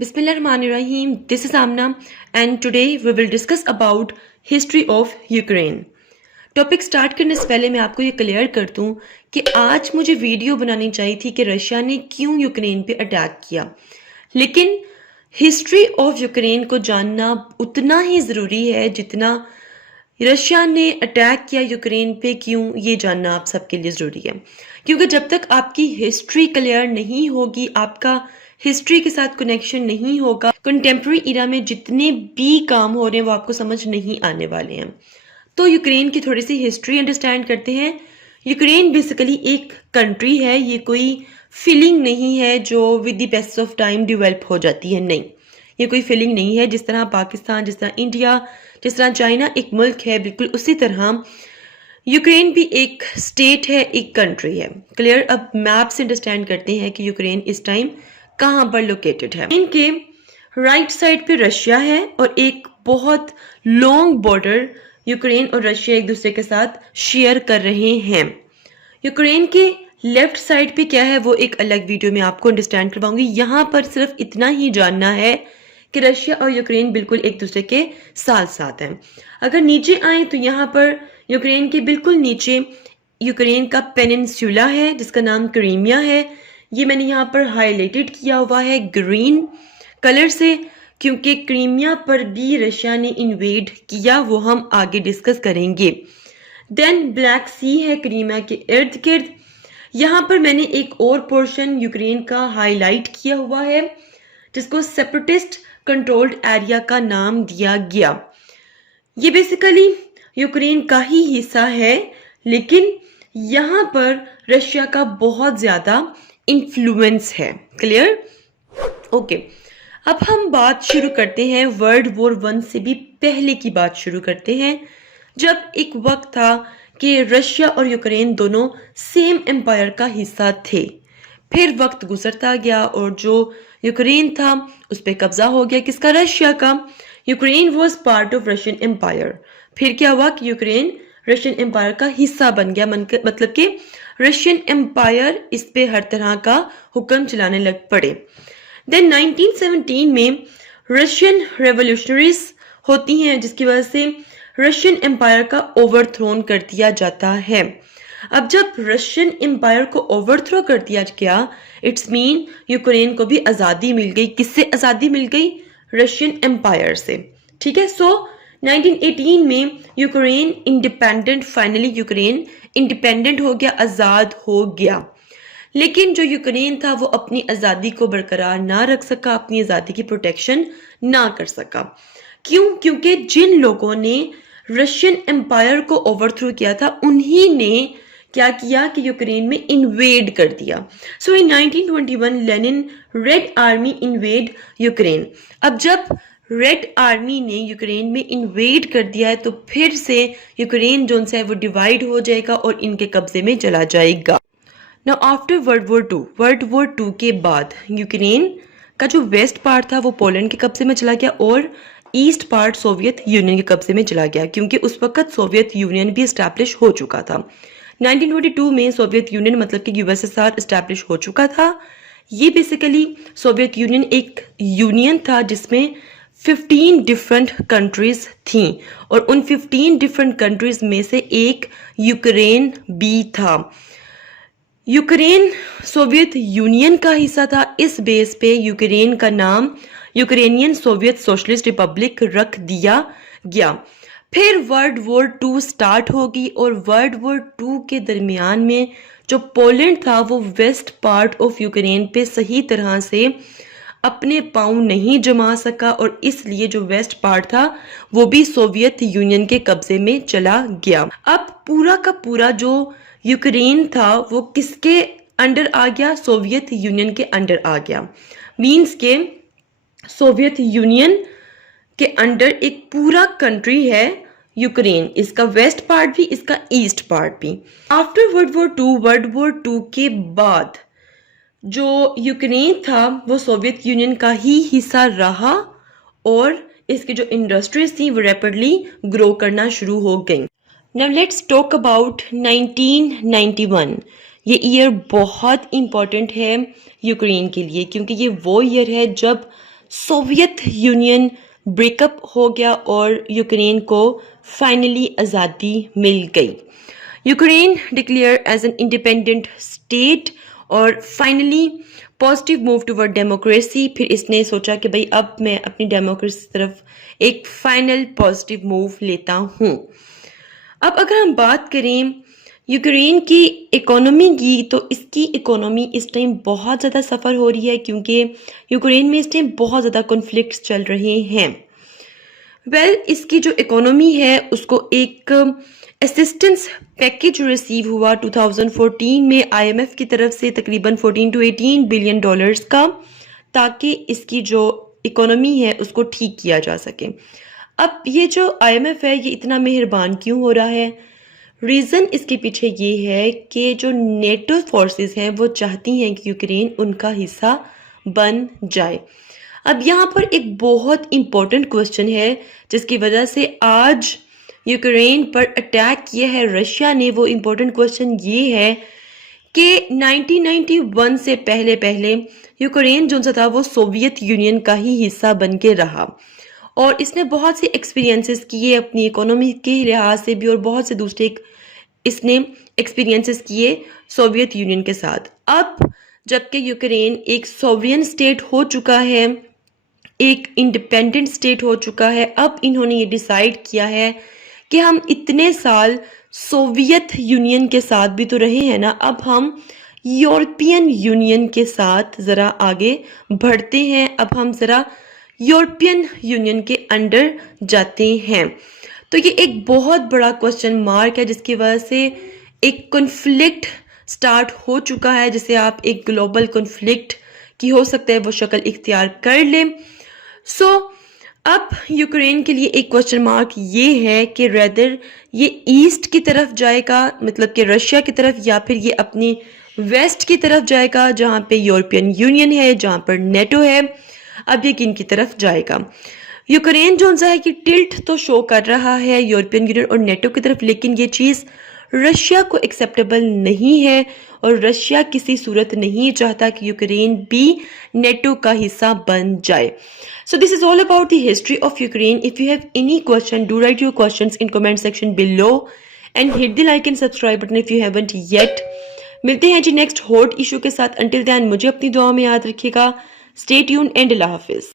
Bismillahirrahmanirrahim. This is Amna and today we will discuss about history of Ukraine. Topic start करने से पहले मैं आपको ये क्लियर कर दूं कि आज मुझे वीडियो बनानी चाहिए थी कि रशिया ने क्यों यूक्रेन पे अटैक किया, लेकिन हिस्ट्री ऑफ यूक्रेन को जानना उतना ही ज़रूरी है जितना रशिया ने अटैक किया यूक्रेन पे क्यों, ये जानना आप सबके लिए ज़रूरी है। क्योंकि जब तक आपकी हिस्ट्री क्लियर नहीं होगी, आपका हिस्ट्री के साथ कनेक्शन नहीं होगा, कंटेम्प्रेरी इरा में जितने भी काम हो रहे हैं वो आपको समझ नहीं आने वाले हैं। तो यूक्रेन की थोड़ी सी हिस्ट्री अंडरस्टैंड करते हैं। यूक्रेन बेसिकली एक कंट्री है, ये कोई फीलिंग नहीं है जो with the passage of time develop हो जाती है, नहीं, ये कोई फीलिंग नहीं है। जिस तरह पाकिस्तान, जिस तरह इंडिया, जिस तरह चाइना एक मुल्क है, बिल्कुल उसी तरह यूक्रेन भी एक स्टेट है, एक कंट्री है। क्लियर? अब मैप से अंडरस्टैंड करते हैं कि यूक्रेन इस टाइम कहाँ पर लोकेटेड है। इनके राइट साइड पे रशिया है और एक बहुत लॉन्ग बॉर्डर यूक्रेन और रशिया एक दूसरे के साथ शेयर कर रहे हैं। यूक्रेन के लेफ्ट साइड पे क्या है वो एक अलग वीडियो में आपको अंडरस्टैंड करवाऊंगी। यहाँ पर सिर्फ इतना ही जानना है कि रशिया और यूक्रेन बिल्कुल एक दूसरे के साथ साथ हैं। अगर नीचे आए तो यहाँ पर यूक्रेन के बिल्कुल नीचे यूक्रेन का पेनिनसुला है जिसका नाम क्रीमिया है। ये मैंने यहाँ पर हाईलाइटेड किया हुआ है ग्रीन कलर से, क्योंकि क्रीमिया पर भी रशिया ने इन्वेड किया, वो हम आगे डिस्कस करेंगे। देन ब्लैक सी है क्रीमिया के इर्द गिर्द। यहाँ पर मैंने एक और पोर्शन यूक्रेन का हाईलाइट किया हुआ है जिसको सेपरेटिस्ट कंट्रोल्ड एरिया का नाम दिया गया। ये बेसिकली यूक्रेन का ही हिस्सा है, लेकिन यहाँ पर रशिया का बहुत ज़्यादा इन्फ्लुएंस है। क्लियर? ओके, अब हम बात शुरू करते हैं वर्ल्ड वॉर 1 से भी पहले की बात शुरू करते हैं, जब एक वक्त था कि रशिया और यूक्रेन दोनों सेम एम्पायर का हिस्सा थे। फिर वक्त गुजरता गया और जो यूक्रेन था उस पर कब्जा हो गया, किसका? रशिया का। Ukraine was part of Russian empire. फिर क्या हुआ कि यूक्रेन रशियन एम्पायर का हिस्सा बन गया, मतलब कि रशियन एम्पायर इस पे हर तरह का हुक्म चलाने लग पड़े। देन 1917 में रशियन रेवोल्यूशनरीज होती हैं जिसकी वजह से रशियन एम्पायर का ओवरथ्रोन कर दिया जाता है। अब जब रशियन एम्पायर को ओवरथ्रो कर दिया गया, इट्स मीन यूक्रेन को भी आज़ादी मिल गई। किससे आज़ादी मिल गई? रशियन एम्पायर से। ठीक है। सो 1918 में Ukraine independent, finally Ukraine independent हो गया, आज़ाद हो गया। लेकिन जो यूक्रेन था वो अपनी आज़ादी को बरकरार ना रख सका, अपनी आज़ादी की प्रोटेक्शन ना कर सका। क्यों? क्योंकि जिन लोगों ने रशियन एम्पायर को ओवरथ्रो किया था उन्हीं ने क्या किया कि यूक्रेन में इन्वेड कर दिया। सो इन 1921 Lenin red army invade Ukraine. अब जब रेड आर्मी ने यूक्रेन में इन्वेड कर दिया है तो फिर से यूक्रेन जो है वो डिवाइड हो जाएगा और इनके कब्जे में चला जाएगा। Now after world war two के बाद यूक्रेन का जो वेस्ट पार्ट था वो पोलैंड के कब्जे में चला गया और ईस्ट पार्ट सोवियत यूनियन के कब्जे में चला गया, क्योंकि उस वक्त सोवियत यूनियन भी इस्टेब्लिश हो चुका था। 1922 में सोवियत यूनियन मतलब कि यूएसएसआर इस्टेब्लिश हो चुका था। ये बेसिकली सोवियत यूनियन एक यूनियन था जिसमें 15 डिफरेंट कंट्रीज थी और उन 15 डिफरेंट कंट्रीज में से एक यूक्रेन भी था। यूक्रेन सोवियत यूनियन का हिस्सा था। इस बेस पे यूक्रेन का नाम यूक्रेनियन सोवियत सोशलिस्ट रिपब्लिक रख दिया गया। फिर वर्ल्ड वॉर 2 स्टार्ट होगी और वर्ल्ड वॉर 2 के दरमियान में जो पोलैंड था वो वेस्ट पार्ट ऑफ यूक्रेन पे सही तरह से अपने पाँव नहीं जमा सका और इसलिए जो वेस्ट पार्ट था वो भी सोवियत यूनियन के कब्जे में चला गया। अब पूरा का पूरा जो यूक्रेन था वो किसके अंडर आ गया? सोवियत यूनियन के अंडर आ गया। मींस के सोवियत यूनियन के अंडर एक पूरा कंट्री है यूक्रेन, इसका वेस्ट पार्ट भी, इसका ईस्ट पार्ट भी। आफ्टर वर्ल्ड वॉर टू के बाद जो यूक्रेन था वो सोवियत यूनियन का ही हिस्सा रहा और इसकी जो इंडस्ट्रीज थी वो रैपिडली ग्रो करना शुरू हो गई। Now let's talk about 1991। ये ईयर बहुत इम्पॉर्टेंट है यूक्रेन के लिए, क्योंकि ये वो ईयर है जब सोवियत यूनियन ब्रेकअप हो गया और यूक्रेन को फाइनली आज़ादी मिल गई। Ukraine declare as an independent state और finally positive move toward democracy. फिर इसने सोचा कि भाई अब मैं अपनी डेमोक्रेसी की तरफ एक फाइनल पॉजिटिव मूव लेता हूँ। अब अगर हम बात करें यूक्रेन की इकोनॉमी की, तो इसकी इकोनॉमी इस टाइम बहुत ज़्यादा सफ़र हो रही है क्योंकि यूक्रेन में इस टाइम बहुत ज़्यादा कॉन्फ्लिक्ट्स चल रहे हैं। इसकी जो इकोनॉमी है उसको एक असिस्टेंस पैकेज रिसीव हुआ 2014 में आईएमएफ की तरफ से तकरीबन 14 to 18 बिलियन डॉलर्स का, ताकि इसकी जो इकोनॉमी है उसको ठीक किया जा सके। अब ये जो आईएमएफ है ये इतना मेहरबान क्यों हो रहा है? रीज़न इसके पीछे ये है कि जो नेटो फोर्सेस हैं वो चाहती हैं कि यूक्रेन उनका हिस्सा बन जाए। अब यहाँ पर एक बहुत इम्पोर्टेंट क्वेश्चन है जिसकी वजह से आज यूक्रेन पर अटैक किया है रशिया ने। वो इम्पोर्टेंट क्वेश्चन ये है कि 1991 से पहले यूक्रेन जो था वो सोवियत यूनियन का ही हिस्सा बन के रहा और इसने बहुत से एक्सपीरियंसेस किए अपनी इकोनॉमी के लिहाज से भी और बहुत से दूसरे इसने एक्सपीरियंसेस किए सोवियत यूनियन के साथ। अब जबकि यूक्रेन एक सोवरियन स्टेट हो चुका है, एक इंडिपेंडेंट स्टेट हो चुका है, अब इन्होंने ये डिसाइड किया है कि हम इतने साल सोवियत यूनियन के साथ भी तो रहे हैं ना, अब हम यूरोपियन यूनियन के साथ ज़रा आगे बढ़ते हैं, अब हम ज़रा यूरोपियन यूनियन के अंडर जाते हैं। तो ये एक बहुत बड़ा क्वेश्चन मार्क है जिसकी वजह से एक कॉन्फ्लिक्ट स्टार्ट हो चुका है, जिसे आप एक ग्लोबल कॉन्फ्लिक्ट की हो सकता है वो शक्ल इख्तियार कर ले। अब यूक्रेन के लिए एक क्वेश्चन मार्क ये है कि रेदर ये ईस्ट की तरफ जाएगा, मतलब कि रशिया की तरफ, या फिर ये अपनी वेस्ट की तरफ जाएगा जहाँ पे यूरोपियन यूनियन है, जहाँ पर नेटो है। अब ये किन की तरफ जाएगा? यूक्रेन जो है कि टिल्ट तो शो कर रहा है यूरोपियन यूनियन और नेटो की तरफ, लेकिन ये चीज़ रशिया को एक्सेप्टेबल नहीं है और रशिया किसी सूरत नहीं चाहता कि यूक्रेन भी नेटो का हिस्सा बन जाए। So this is all about the history of Ukraine. If you have any question, do write your questions in comment section below and hit the like and subscribe button if you haven't yet. मिलते हैं जी next hot issue के साथ। Until then मुझे अपनी दुआ में याद रखिएगा। Stay tuned and Allah Hafiz.